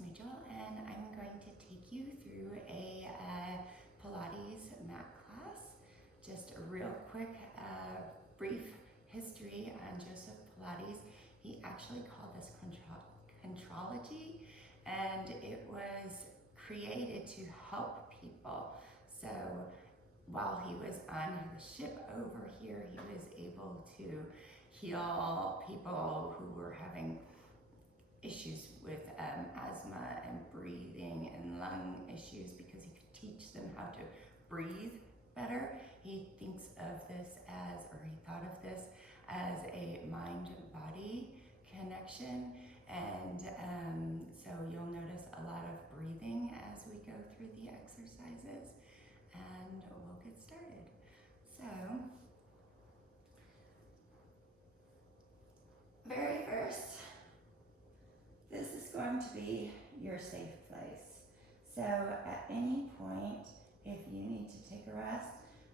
Mitchell, and I'm going to take you through a Pilates mat class. Just a real quick, brief history on Joseph Pilates. He actually called this contrology, and it was created to help people. So while he was on the ship over here, he was able to heal people who were having issues with asthma and breathing and lung issues, because he could teach them how to breathe better. He thinks of this as, or he thought of this as a mind-body connection. And so you'll notice a lot of breathing as we go through the exercises, and we'll get started. So, very first, this is going to be your safe place. So at any point, if you need to take a rest,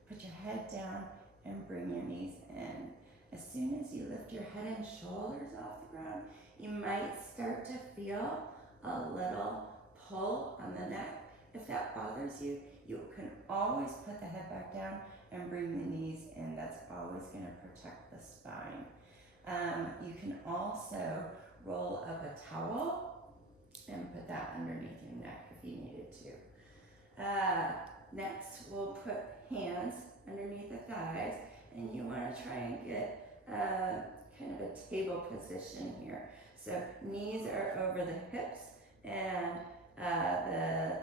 put your head down and bring your knees in. As soon as you lift your head and shoulders off the ground, you might start to feel a little pull on the neck. If that bothers you, you can always put the head back down and bring the knees in. That's always going to protect the spine. You can also roll up a towel and put that underneath your neck if you needed to. Next, we'll put hands underneath the thighs, and you want to try and get kind of a table position here. So knees are over the hips, and the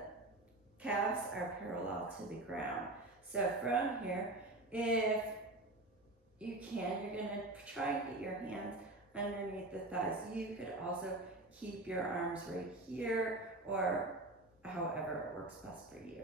calves are parallel to the ground. So from here, if you can, you're going to try and get your hands underneath the thighs. You could also keep your arms right here, or however it works best for you.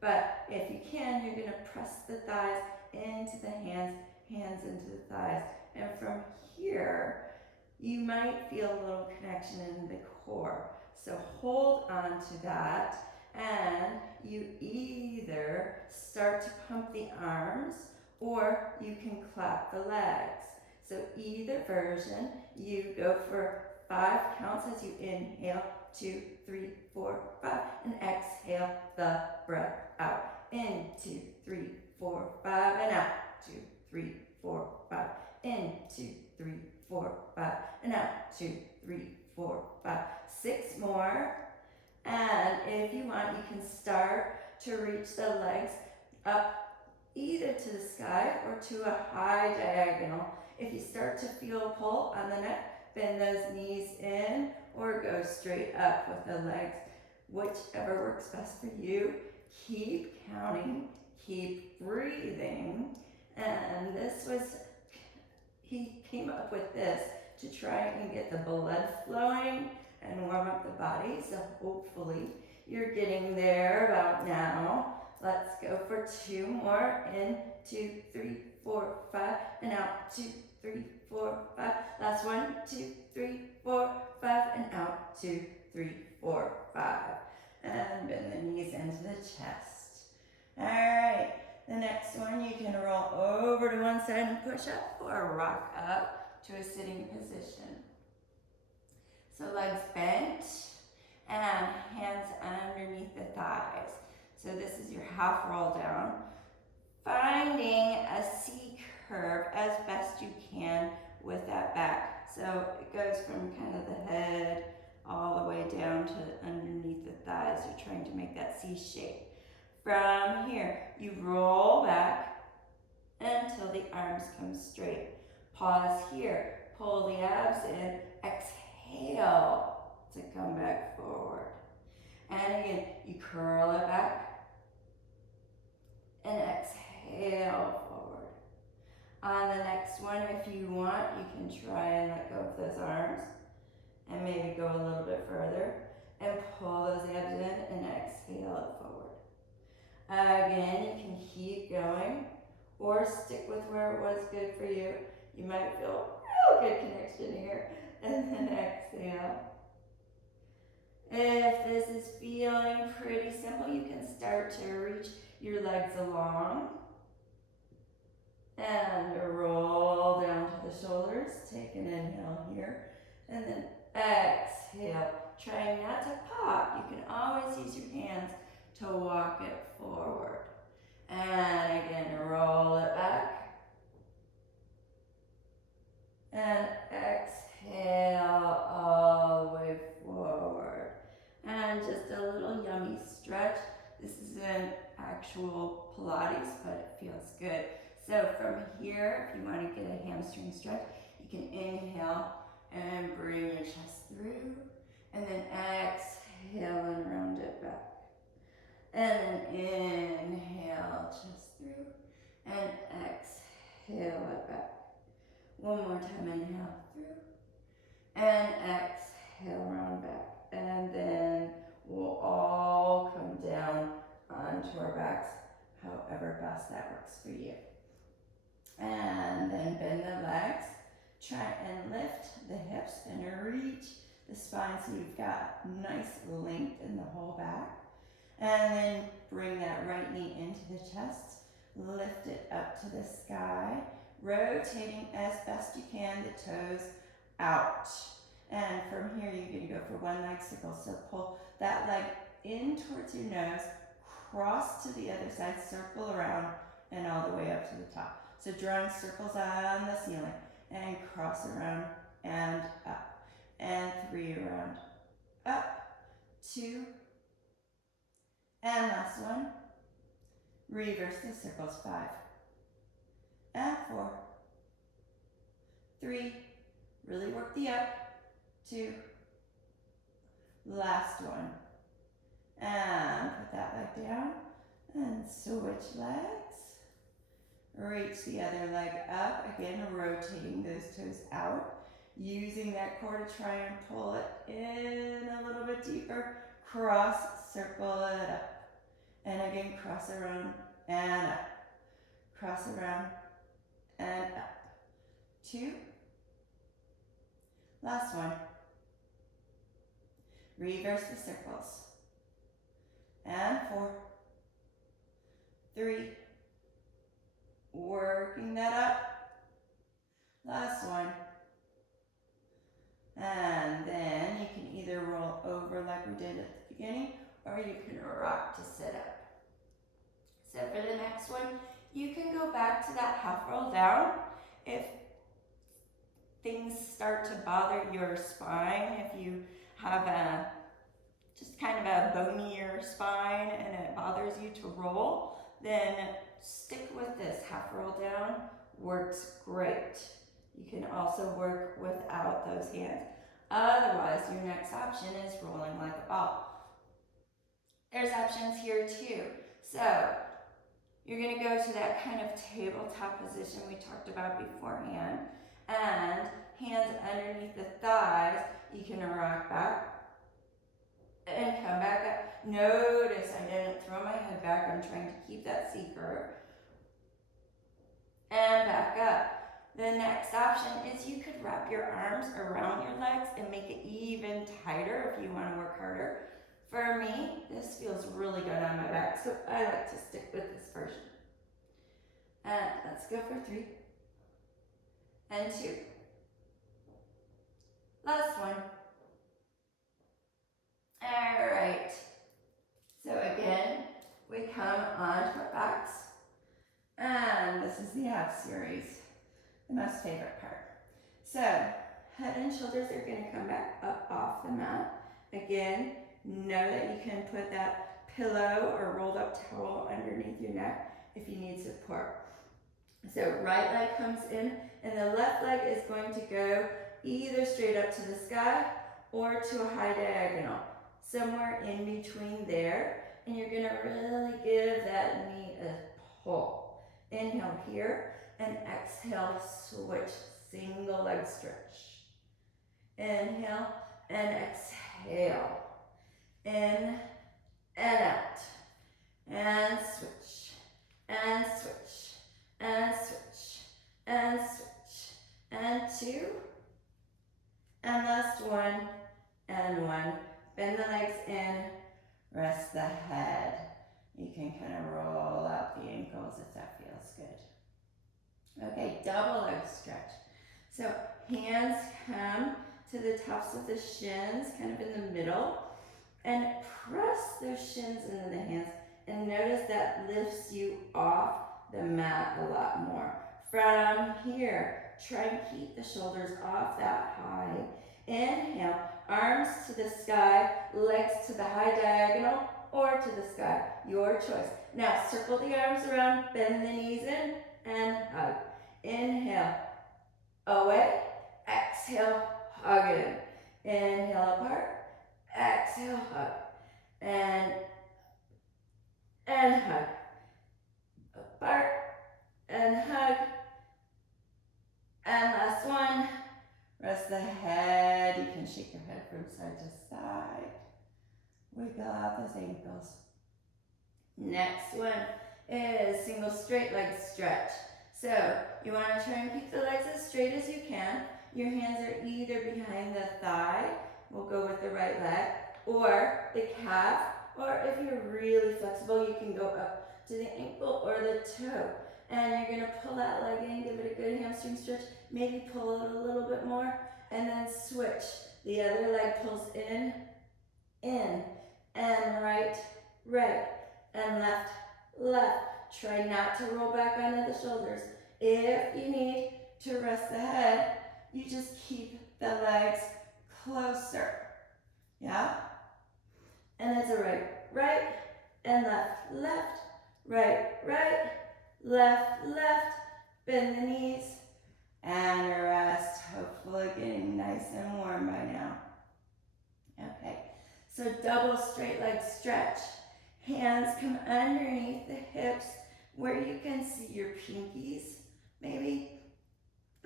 But if you can, you're going to press the thighs into the hands, hands into the thighs. And from here, you might feel a little connection in the core. So hold on to that, and you either start to pump the arms, or you can clap the legs. So either version, you go for 5 counts as you inhale, 2, 3, 4, 5, and exhale the breath out. In, 2, 3, 4, 5, and out. 2, 3, 4, 5. In, 2, 3, 4, 5, and out. 2, 3, 4, 5. 6 more. And if you want, you can start to reach the legs up either to the sky or to a high diagonal. If you start to feel a pull on the neck, bend those knees in or go straight up with the legs, whichever works best for you. Keep counting, keep breathing. And he came up with this to try and get the blood flowing and warm up the body. So hopefully you're getting there about now. Let's go for 2 more. In, 2, 3, 4, 5, and out. 2, 3, 4, 5. Last one. 2, 3, 4, 5, and out. 2, 3, 4, 5. And bend the knees into the chest. All right. The next one, you can roll over to one side and push up, or rock up to a sitting position. So legs bent and hands underneath the thighs. So this is your half roll down. Finding a C curve as best you can with that back. So it goes from kind of the head all the way down to underneath the thighs. You're trying to make that C shape. From here, you roll back until the arms come straight. Pause here. Pull the abs in. Exhale to come back forward. And again, you curl it back and exhale forward. On the next one, if you want, you can try and let go of those arms and maybe go a little bit further and pull those abs in and exhale it forward. Again, you can keep going or stick with where it was good for you. You might feel real good connection here, and then exhale. If this is feeling pretty simple, you can start to reach your legs along and roll down to the shoulders. Take an inhale here, and then exhale. Trying not to pause. to walk it forward. And again, roll it back. And exhale all the way forward. And just a little yummy stretch. This is an actual Pilates, but it feels good. So from here, if you want to get a hamstring stretch, you can inhale and bring your chest through. And then exhale and round it back. And then inhale, chest through. And exhale it back. One more time, inhale through. And exhale, round back. And then we'll all come down onto our backs, however best that works for you. And then bend the legs. Try and lift the hips and reach the spine so you've got nice length in the whole back. And then bring that right knee into the chest. Lift it up to the sky. Rotating as best you can, the toes out. And from here, you're going to go for one leg circle. So pull that leg in towards your nose, cross to the other side, circle around, and all the way up to the top. So drawing circles on the ceiling, and cross around and up. And 3 around, up, 2, and last one. Reverse the circles, 5, and 4, 3, really work the up, 2, last one, and put that leg down, and switch legs, reach the other leg up, again rotating those toes out, using that core to try and pull it in a little bit deeper, cross, circle it up, and again cross around and up, cross around and up, 2, last one, reverse the circles, and 4, 3, working that up, last one, and then you can either roll over like we did at the beginning, or you can rock to sit up. So for the next one, you can go back to that half roll down. If things start to bother your spine, if you have just kind of a bonier spine and it bothers you to roll, then stick with this. Half roll down works great. You can also work without those hands. Otherwise, your next option is rolling like a ball. There's options here too. So you're going to go to that kind of tabletop position we talked about beforehand, and hands underneath the thighs. You can rock back and come back up. Notice I didn't throw my head back. I'm trying to keep that C curve. And back up. The next option is you could wrap your arms around your legs and make it even tighter if you want to work harder. For me, this feels really good on my back, so I like to stick with this version. And let's go for 3 and 2. Last one. All right. So again, we come onto our backs, and this is the ab series, the most favorite part. So head and shoulders are going to come back up off the mat. Again, know that you can put that pillow or rolled up towel underneath your neck if you need support. So right leg comes in, and the left leg is going to go either straight up to the sky or to a high diagonal, somewhere in between there. And you're going to really give that knee a pull. Inhale here, and exhale, switch, single leg stretch. Inhale and exhale. In and out. And switch. And switch. And switch. And switch. And 2. And last one. And 1. Bend the legs in. Rest the head. You can kind of roll out the ankles if that feels good. Okay, double leg stretch. So hands come to the tops of the shins, kind of in the middle. And press those shins into the hands, and notice that lifts you off the mat a lot more. From here, try and keep the shoulders off that high. Inhale, arms to the sky, legs to the high diagonal or to the sky, your choice. Now circle the arms around, bend the knees in, and hug. Inhale, away, exhale, hug in. Inhale apart, exhale, hug, and hug, apart, and hug, and last one. Rest the head. You can shake your head from side to side. Wiggle out those ankles. Next one is single straight leg stretch. So you want to try and keep the legs as straight as you can. Your hands are either behind the thigh, we'll go with the right leg, or the calf, or if you're really flexible, you can go up to the ankle or the toe. And you're going to pull that leg in, give it a good hamstring stretch, maybe pull it a little bit more, and then switch. The other leg pulls in, and right, and left. Try not to roll back onto the shoulders. If you need to rest the head, you just keep the legs closer. Yeah? And it's a right, and left, right, left, bend the knees, and rest. Hopefully getting nice and warm by now. Okay, so double straight leg stretch. Hands come underneath the hips where you can see your pinkies, maybe,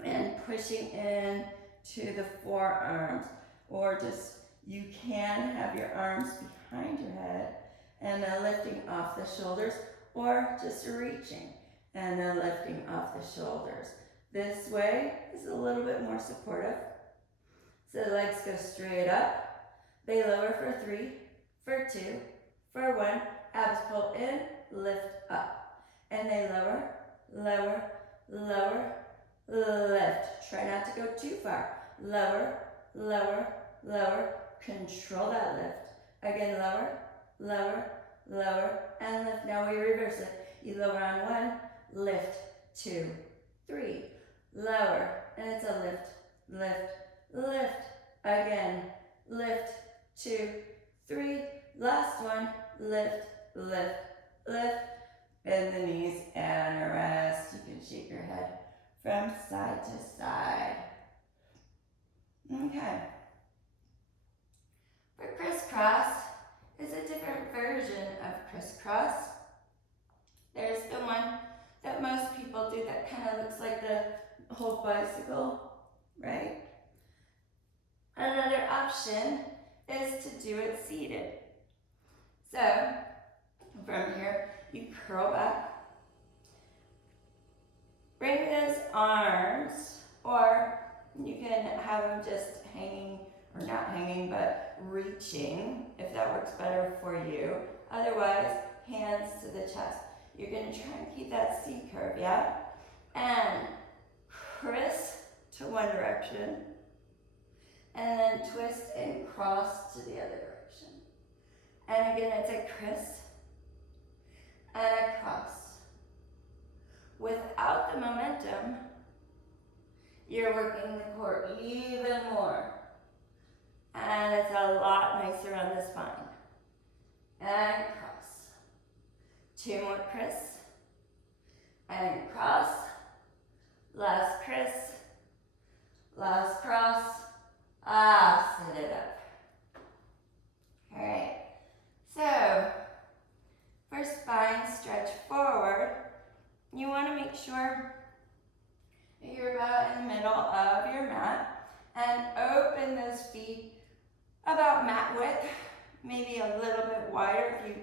and pushing in to the forearms, or just you can have your arms behind your head and then lifting off the shoulders, or just reaching and then lifting off the shoulders. This way is a little bit more supportive. So the legs go straight up. They lower for 3, for 2, for 1. Abs pull in, lift up. And they lower, lift. Try not to go too far. Lower. Control that lift. Again, lower, and lift. Now we reverse it. You lower on 1, lift, 2, 3. Lower, and it's a lift. Again, lift, 2, 3. Last one, lift. Bend the knees and rest. You can shake your head from side to side. Okay. For crisscross is a different version of crisscross. There's the one that most people do that kind of looks like the whole bicycle, right? Another option is to do it seated. So, from here, you curl back. Bring those arms, or you can have them just hanging, or not hanging, but reaching, if that works better for you. Otherwise, hands to the chest. You're going to try and keep that C curve, yeah? And criss to one direction, and then twist and cross to the other direction. And again, it's a criss and a cross. Without the momentum, you're working the core even more. And it's a lot nicer on the spine. And cross. 2 more criss. And cross. Last criss. Last cross. Sit it up. Alright. So, for spine stretch forward, you want to make sure that you're about in the middle of your mat and open those feet about mat width, maybe a little bit wider if you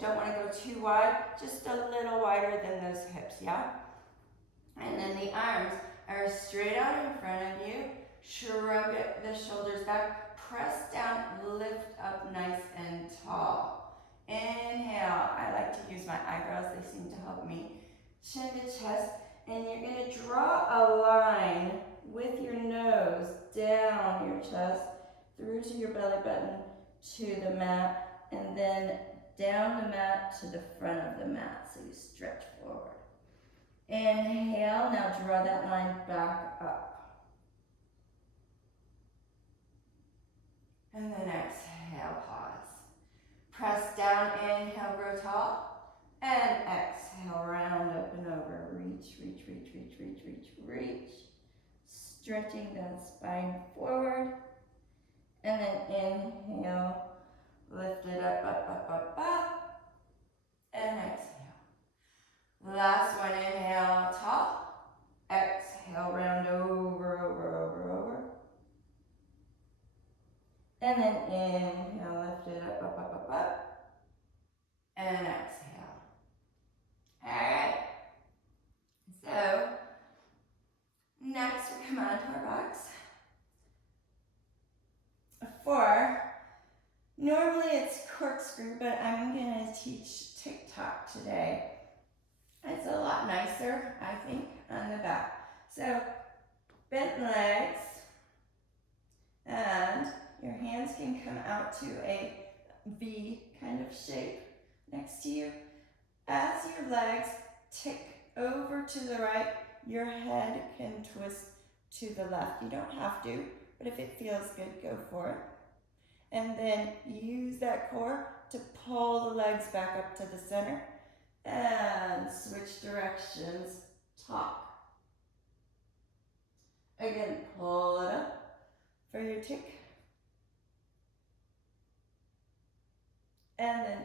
don't want to go too wide, just a little wider than those hips, yeah? And then the arms are straight out in front of you. Shrug the shoulders back, press down, lift up nice and tall. Inhale, I like to use my eyebrows, they seem to help me. Chin to chest, and you're going to draw a line with your nose down your chest, through to your belly button, to the mat, and then down the mat to the front of the mat, so you stretch forward. Inhale, now draw that line back up. And then exhale, pause. Press down, inhale, grow tall. And exhale, round up and over. Reach, reach, reach, reach, reach, reach, reach. Stretching that spine forward. And then inhale, lift it up, up, up, up, up. And exhale. Last one, inhale, tall. Exhale, round over, over, over, over. And then inhale, lift it up, up, up, up, up. And exhale. Alright. So, next we come onto our box. Normally it's corkscrew, but I'm going to teach TikTok today. It's a lot nicer, I think, on the back. So, bent legs, and your hands can come out to a V kind of shape next to you. As your legs tick over to the right, your head can twist to the left. You don't have to, but if it feels good, go for it. And then use that core to pull the legs back up to the center and switch directions, top. Again, pull it up for your tick. And then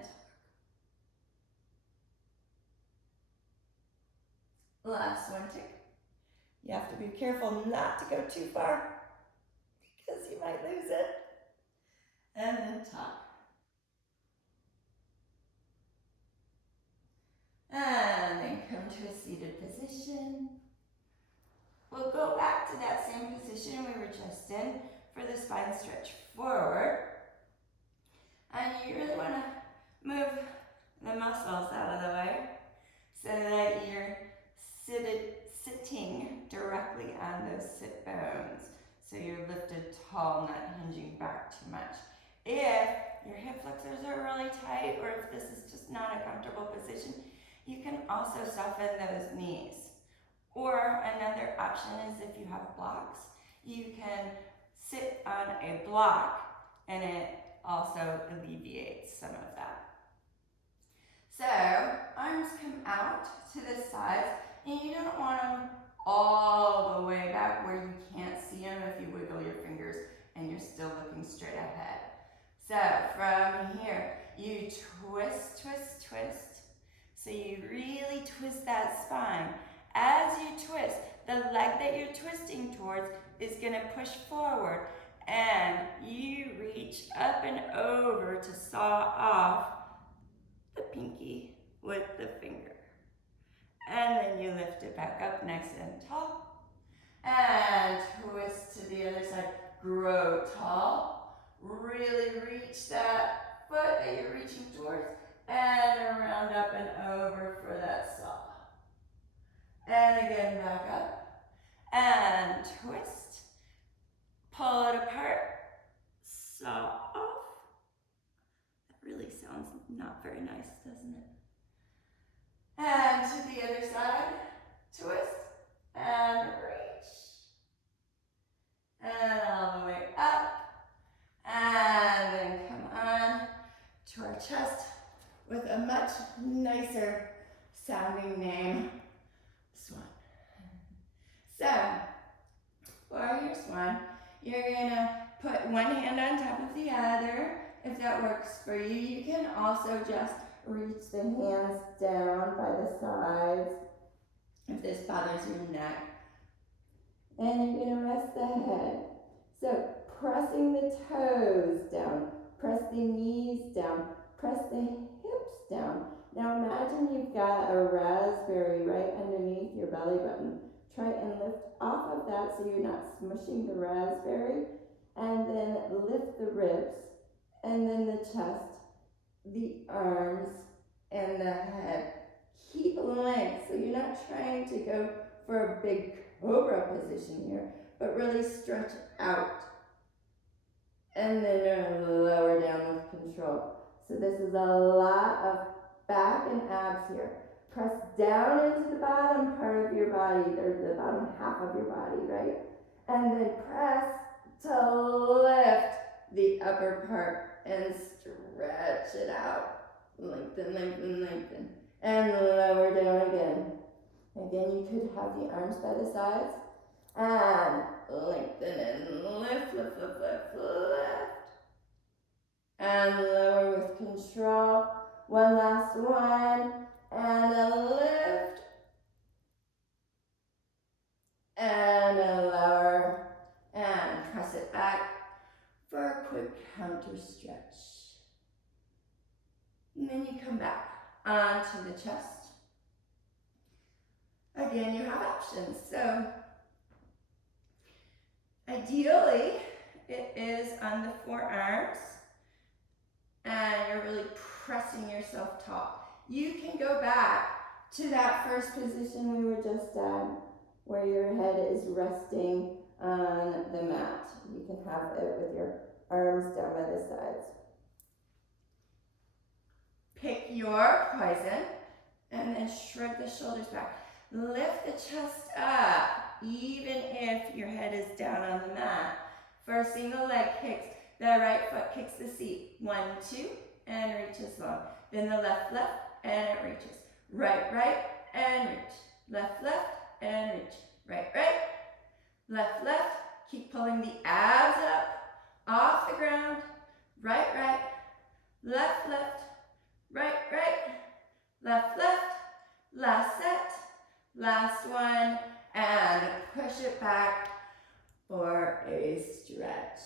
last one, tick. You have to be careful not to go too far because you might lose it. And then tuck. And then come to a seated position. We'll go back to that same position we were just in for the spine stretch forward. And you really want to move the muscles out of the way so that you're sitting directly on those sit bones. So you're lifted tall, not hinging back too much. If your hip flexors are really tight, or if this is just not a comfortable position, you can also soften those knees. Or another option is if you have blocks, you can sit on a block and it also alleviates some of that. So, arms come out to the sides, and you don't want them all the way back where you can't see them if you wiggle your fingers and you're still looking straight ahead. So, from here, you twist, twist, twist. So you really twist that spine. As you twist, the leg that you're twisting towards is going to push forward, and you reach up and over to saw off the pinky with the finger. And then you lift it back up nice and tall. And twist to the other side. Grow tall. Really reach that foot that you're reaching towards. And round up and over for that saw. And again, back up. And twist. Pull it apart. Saw off. That really sounds not very nice, doesn't it? And to the other side. Twist. And reach. And all the way up. And then come on to our chest with a much nicer sounding name, Swan. So, for your swan, you're gonna put one hand on top of the other. If that works for you, you can also just reach the hands down by the sides if this bothers your neck. And you're gonna rest the head. So, pressing the toes down, press the knees down, press the hips down. Now imagine you've got a raspberry right underneath your belly button. Try and lift off of that so you're not smushing the raspberry. And then lift the ribs, and then the chest, the arms, and the head. Keep length, so you're not trying to go for a big cobra position here, but really stretch out. And then lower down the control. So this is a lot of back and abs here. Press down into the bottom part of your body, or the bottom half of your body, right? And then press to lift the upper part and stretch it out. Lengthen, lengthen, lengthen. And lower down again. Again, you could have the arms by the sides. And lengthen and lift, lift, lift, lift, lift. And lower with control. One last one. And a lift. And a lower. And press it back for a quick counter stretch. And then you come back onto the chest. Again, you have options. So ideally, it is on the forearms and you're really pressing yourself tall. You can go back to that first position we were just at, where your head is resting on the mat. You can have it with your arms down by the sides. Pick your poison and then shrug the shoulders back. Lift the chest up, even if your head is down on the mat. For a single leg kicks, the right foot kicks the seat. 1, 2, and reaches long. Then the left, and it reaches. Right, and reach. Left, and reach. Right, left. Keep pulling the abs up, off the ground. Right, left, right, left. Last set, last one, and push it back for a stretch.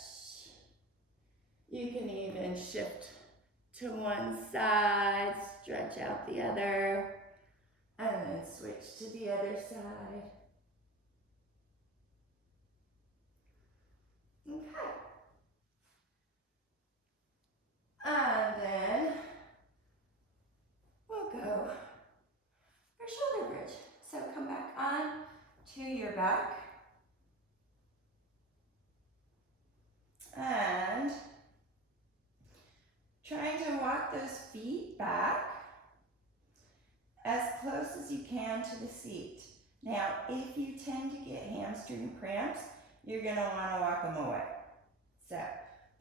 You can even shift to one side, stretch out the other, and then switch to the other side. Okay. And then we'll go for shoulder bridge. So come back on to your back. And trying to walk those feet back as close as you can to the seat. Now, if you tend to get hamstring cramps, you're going to want to walk them away. So,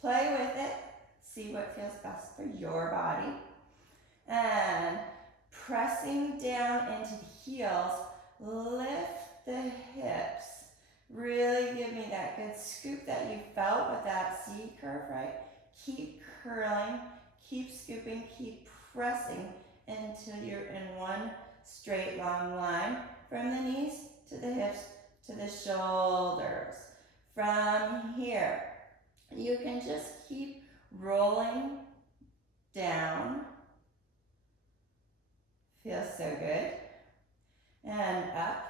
play with it. See what feels best for your body. And pressing down into the heels, lift the hips. Really give me that good scoop that you felt with that C curve, right? Keep curling, keep scooping, keep pressing until you're in one straight long line from the knees to the hips to the shoulders. From here, you can just keep rolling down. Feels so good. And up.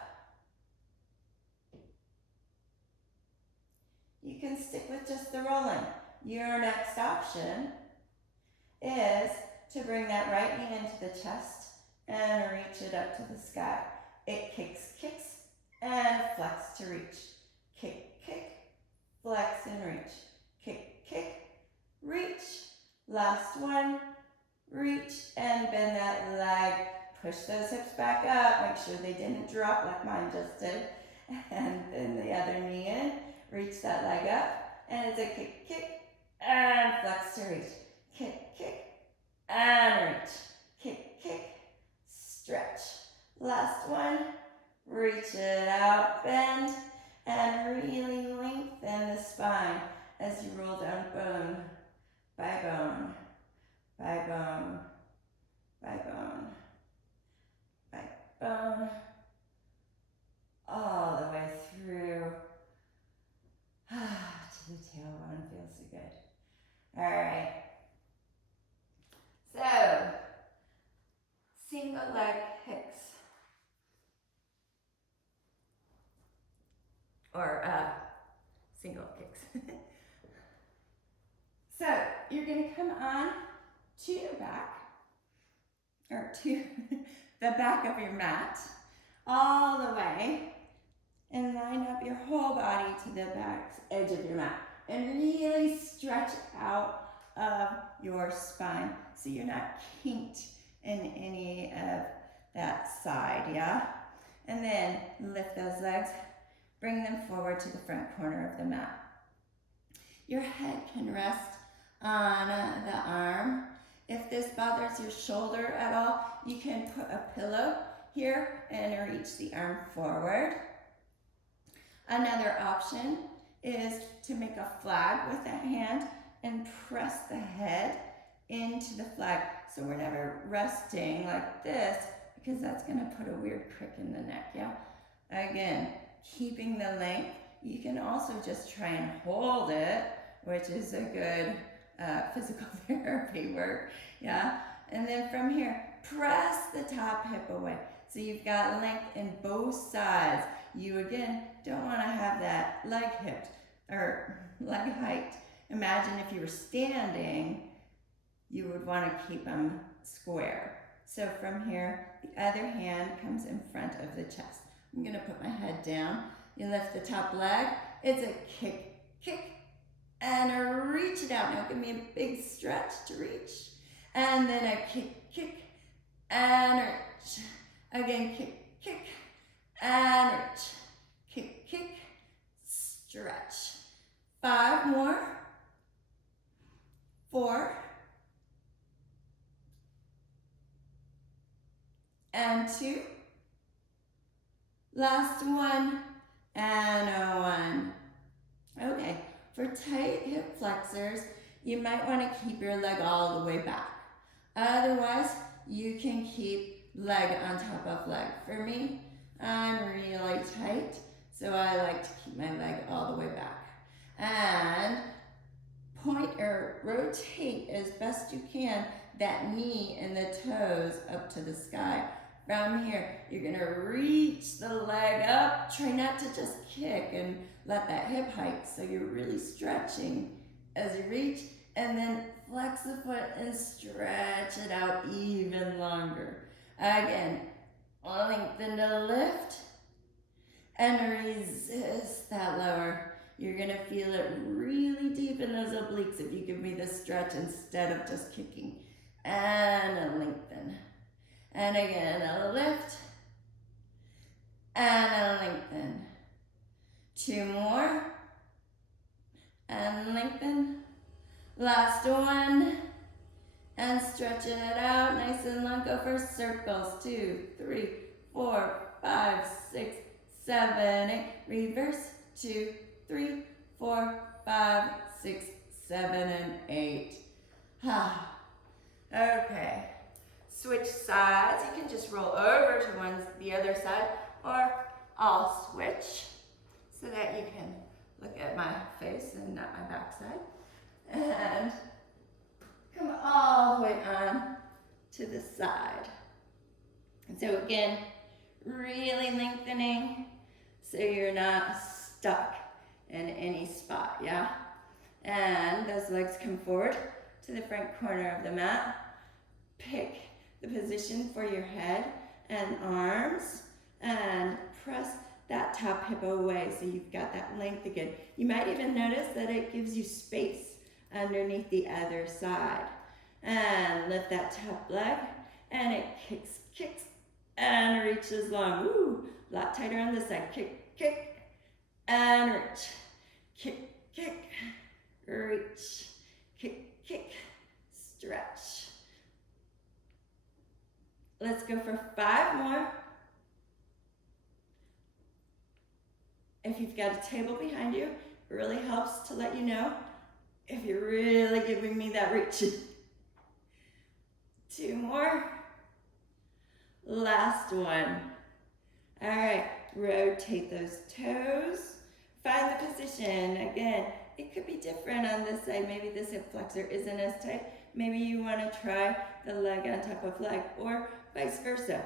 You can stick with just the rolling. Your next option is to bring that right knee into the chest and reach it up to the sky. It kicks, and flex to reach. Kick, flex and reach. Kick, reach. Last one, reach and bend that leg. Push those hips back up. Make sure they didn't drop like mine just did. And then the other knee in. Reach that leg up. And it's a kick, and flex to reach. Kick, and reach. Kick, stretch. Last one. Reach it out, bend, and really lengthen the spine as you roll down bone by bone, by bone, by bone, by bone, all the way through to the tailbone. Feels so good. All right. So, single leg kicks. Or single kicks. So you're going to come on to your back, or to the back of your mat, all the way, and line up your whole body to the back edge of your mat. And really stretch out of your spine so you're not kinked in any of that side, yeah? And then lift those legs, bring them forward to the front corner of the mat. Your head can rest on the arm. If this bothers your shoulder at all, you can put a pillow here and reach the arm forward. Another option is to make a flag with that hand and press the head into the flag. So we're never resting like this because that's gonna put a weird crick in the neck, yeah? Again, keeping the length. You can also just try and hold it, which is a good physical therapy work, yeah? And then from here, press the top hip away. So you've got length in both sides. You again don't want to have that leg height. Imagine if you were standing, you would want to keep them square. So from here, the other hand comes in front of the chest. I'm going to put my head down. You lift the top leg. It's a kick, kick, and reach it out. Now give me a big stretch to reach. And then a kick, kick, and reach. Again, kick, kick, and reach. Kick, kick, stretch. 5 more. 4. And 2. Last one, and a 1. Okay, for tight hip flexors, you might want to keep your leg all the way back. Otherwise, you can keep leg on top of leg. For me, I'm really tight, so I like to keep my leg all the way back. And point or rotate as best you can that knee and the toes up to the sky. From here, you're gonna reach the leg up. Try not to just kick and let that hip hike, so you're really stretching as you reach, and then flex the foot and stretch it out even longer. Again, lengthen the lift and resist that lower. You're gonna feel it really deep in those obliques if you give me this stretch instead of just kicking. And a lengthen. And again, a lift and a lengthen. 2 more and lengthen. Last one and stretch it out nice and long. Go for circles. 2, 3, 4, 5, 6, 7, 8. Reverse. 2, 3, 4, 5, 6, 7, and 8. Okay. Switch sides. You can just roll over to the other side, or I'll switch so that you can look at my face and not my backside. And come all the way on to the side. And so again, really lengthening so you're not stuck in any spot, yeah? And those legs come forward to the front corner of the mat. Pick the position for your head and arms and press that top hip away so you've got that length again. You might even notice that it gives you space underneath the other side. And lift that top leg and it kicks, kicks, and reaches long. Woo! A lot tighter on this side. Kick, kick, and reach. Kick, kick, reach. Kick, kick, stretch. Let's go for 5 more. If you've got a table behind you, it really helps to let you know if you're really giving me that reach. 2 more. Last one. All right, rotate those toes. Find the position. Again, it could be different on this side. Maybe this hip flexor isn't as tight. Maybe you want to try the leg on top of leg, or vice versa.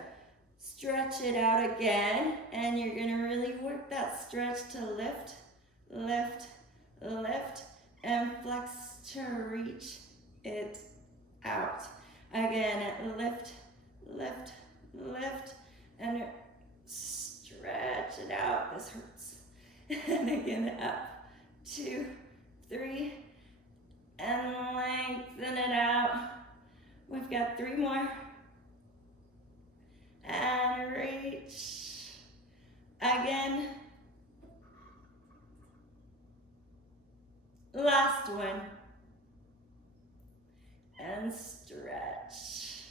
Stretch it out again, and you're going to really work that stretch to lift, lift, lift, and flex to reach it out. Again, lift, lift, lift, and stretch it out. This hurts. And again, up, 2, 3, and lengthen. got 3 more. And reach. Again. Last one. And stretch.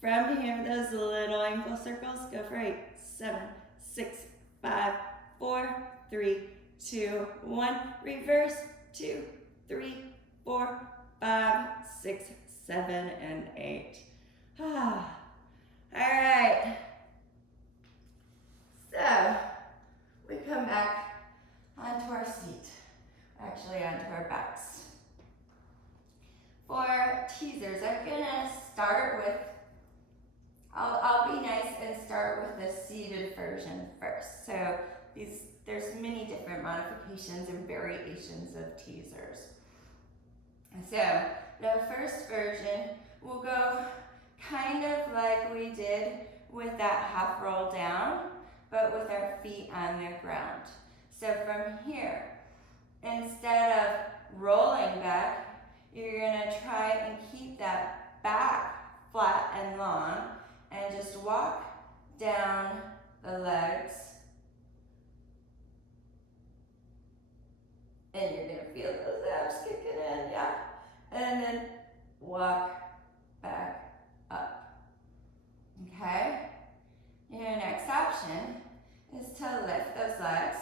From here, those little ankle circles go for 8, 7, 6, 5, 4, 3, 2, 1. Reverse, 2, 3, 4, 5, 6, 7, and 8. All right. So, we come back onto our seat, actually onto our backs. For teasers, I'm gonna start with, I'll be nice and start with the seated version first. So there's many different modifications and variations of teasers. So the first version will go kind of like we did with that half roll down, but with our feet on the ground. So from here, instead of rolling back, you're gonna try and keep that back flat and long and just walk down the legs. And you're gonna feel those abs kicking in, yeah. And then walk back up, okay? Your next option is to lift those legs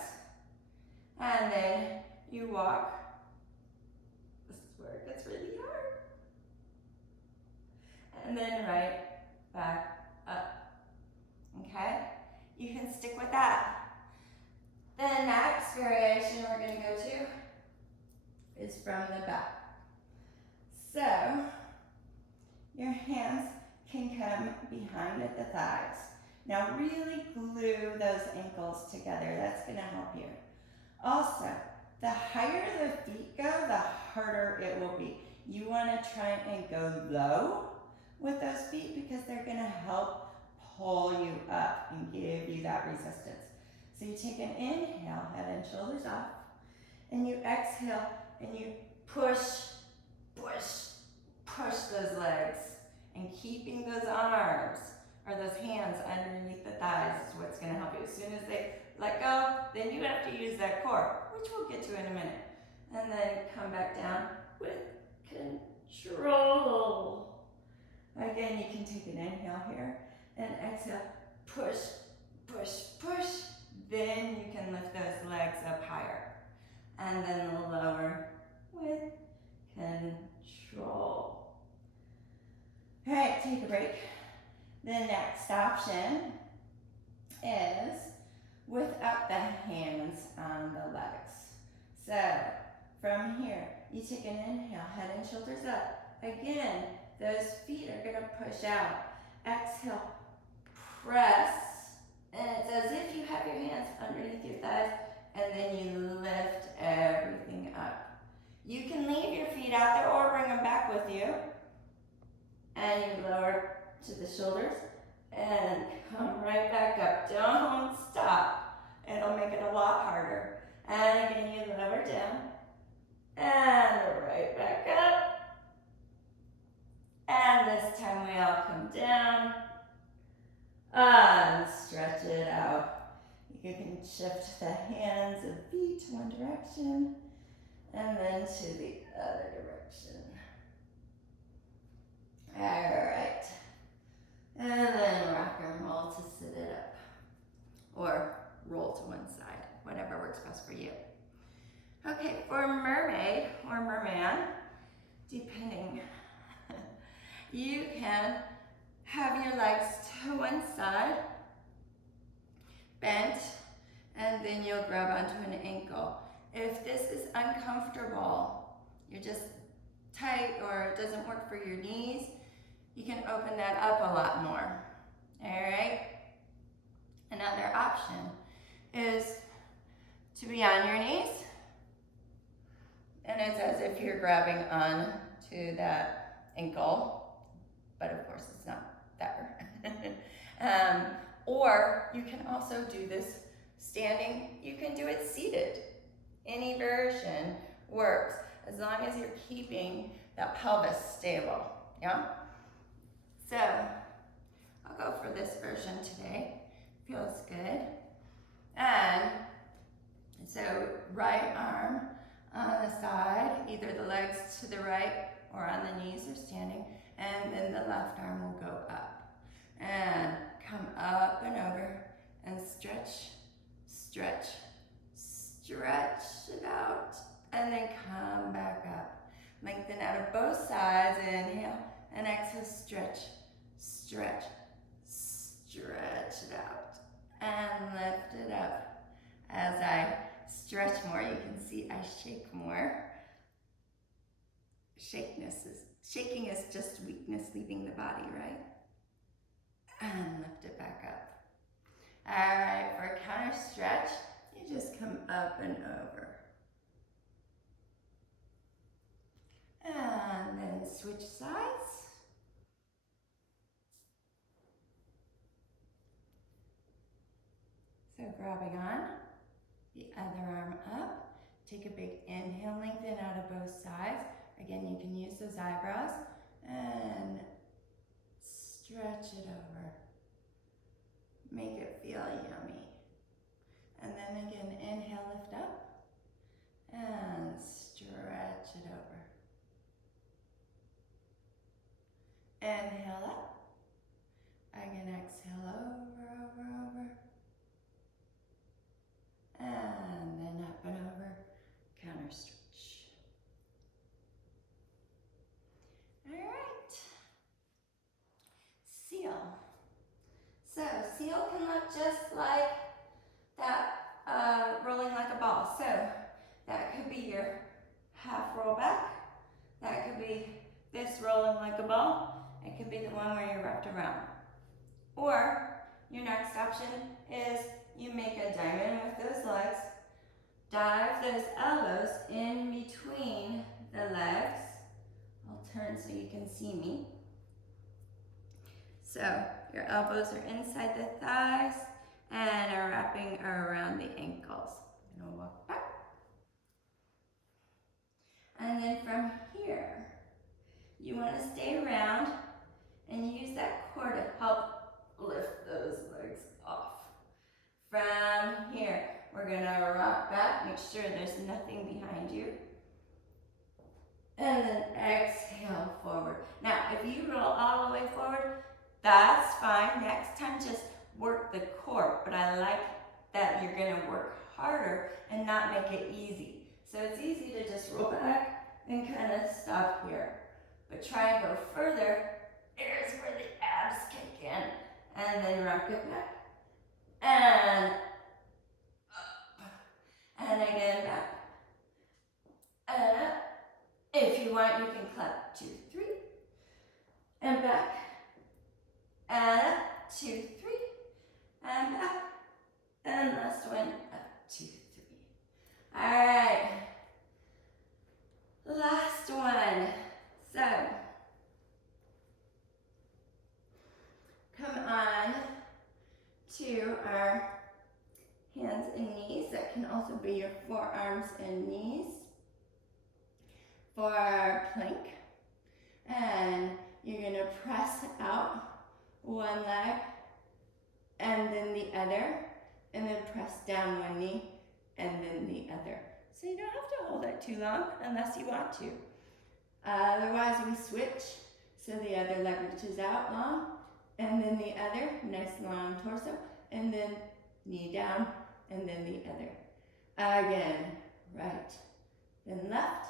and then you walk. This is where it gets really hard. And then right back up, okay? You can stick with that. The next variation we're gonna go to is from the back. So, your hands can come behind at the thighs. Now really glue those ankles together. That's gonna help you. Also, the higher the feet go, the harder it will be. You wanna try and go low with those feet because they're gonna help pull you up and give you that resistance. So you take an inhale, head and shoulders off, and you exhale and you push, push, push those legs. And keeping those arms or those hands underneath the thighs is what's gonna help you. As soon as they let go, then you have to use that core, which we'll get to in a minute. And then come back down with control. Again, you can take an inhale here and exhale, push, push, push. Then you can lift those legs up higher. And then lower with control. All right, take a break. The next option is without the hands on the legs. So from here, you take an inhale, head and shoulders up. Again, those feet are gonna push out. Exhale, press, and it's as if you have your hands underneath your thighs, and then you lift everything up. You can leave your feet out there or bring them back with you. And you lower to the shoulders and come right back up. Don't stop. It'll make it a lot harder. And again, you lower down and right back up. And this time we all come down and stretch it out. You can shift the hands and feet to one direction and then to the other direction. All right, and then rock and roll to sit it up, or roll to one side, whatever works best for you. Okay, for mermaid or merman, depending, you can have your legs to one side, bent, and then you'll grab onto an ankle. If this is uncomfortable, you're just tight or it doesn't work for your knees, you can open that up a lot more, all right? Another option is to be on your knees, and it's as if you're grabbing on to that ankle, but of course it's not there. Or you can also do this standing, you can do it seated. Any version works, as long as you're keeping that pelvis stable, yeah? So I'll go for this version today. Feels good. And so right arm on the side, either the legs to the right or on the knees or standing, and then the left arm will go up. And come up and over and stretch, stretch, stretch it out, and then come back up. Lengthen out of both sides, inhale, and exhale, stretch, stretch, stretch it out, and lift it up. As I stretch more, you can see I shake more. Shaking is just weakness leaving the body, right? And lift it back up. All right, for a counter stretch, you just come up and over. And then switch sides. So grabbing on, the other arm up. Take a big inhale, lengthen out of both sides. Again, you can use those eyebrows and stretch it over. Make it feel yummy. And then again, inhale, lift up, and stretch it over. Inhale up. Again, exhale, over, over, over. And then up and over, counter stretch. All right. Seal. So seal can look just like that, rolling like a ball. So that could be your half roll back. That could be this rolling like a ball. It could be the one where you're wrapped around. Or your next option is you make a diamond with those legs, dive those elbows in between the legs. I'll turn so you can see me. So your elbows are inside the thighs and are wrapping around the ankles. I'm gonna walk back. And then from here, you want to stay around and use that core to help lift those legs off. From here, we're gonna rock back, make sure there's nothing behind you. And then exhale forward. Now, if you roll all the way forward, that's fine. Next time, just work the core. But I like that you're gonna work harder and not make it easy. So it's easy to just roll back and kind of stop here. But try and go further. Here's where the abs kick in. And then rock it back. And up. And again back. And up. If you want, you can clap 2, 3. And back. And up. 2, 3. And back. And last one. Up. 2, 3. All right. Last one. So, come on to our hands and knees. That can also be your forearms and knees for our plank. And you're going to press out one leg and then the other, and then press down one knee and then the other. So you don't have to hold it too long unless you want to. Otherwise we switch, so the other leg reaches out long, and then the other, nice long torso, and then knee down, and then the other. Again, right, then left,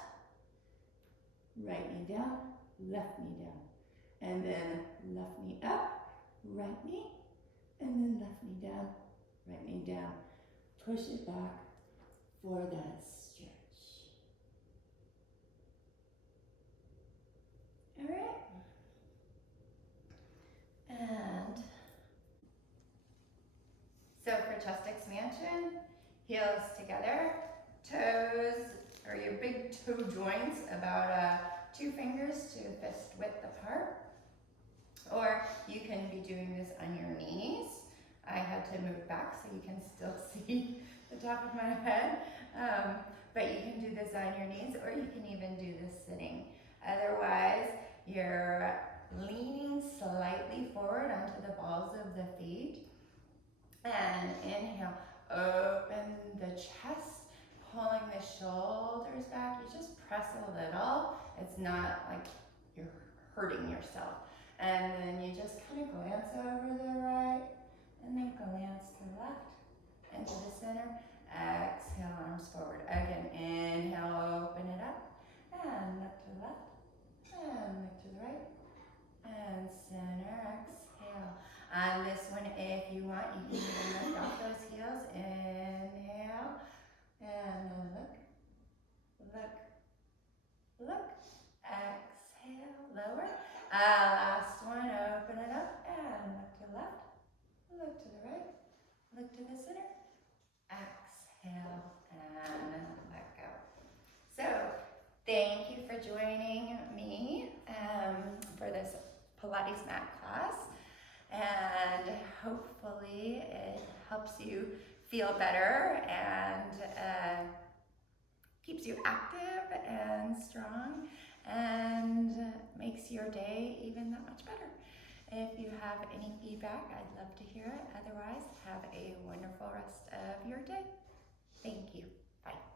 right knee down, left knee down, and then left knee up, right knee, and then left knee down, right knee down. Push it back for that stretch. All right. And so for chest expansion, heels together, toes, or your big toe joints about 2 fingers to fist width apart. Or you can be doing this on your knees. I had to move back so you can still see the top of my head. But you can do this on your knees, or you can even do this sitting. Otherwise, you're leaning slightly forward onto the balls of the feet. And inhale, open the chest, pulling the shoulders back. You just press a little. It's not like you're hurting yourself. And then you just kind of glance over the right, and then glance to the left, and to the center. Exhale, arms forward. Again, inhale, open it up, and look to the left, and look to the right, and center, exhale. On this one, if you want, you can even lift off those heels. Inhale, and then look, look. Exhale, lower. Last one, open it up, and look to the left, look to the right, look to the center. Exhale, and let go. So, thank you for joining me for this Pilates mat class, and hopefully it helps you feel better and keeps you active and strong and makes your day even that much better. If you have any feedback, I'd love to hear it. Otherwise, have a wonderful rest of your day. Thank you. Bye.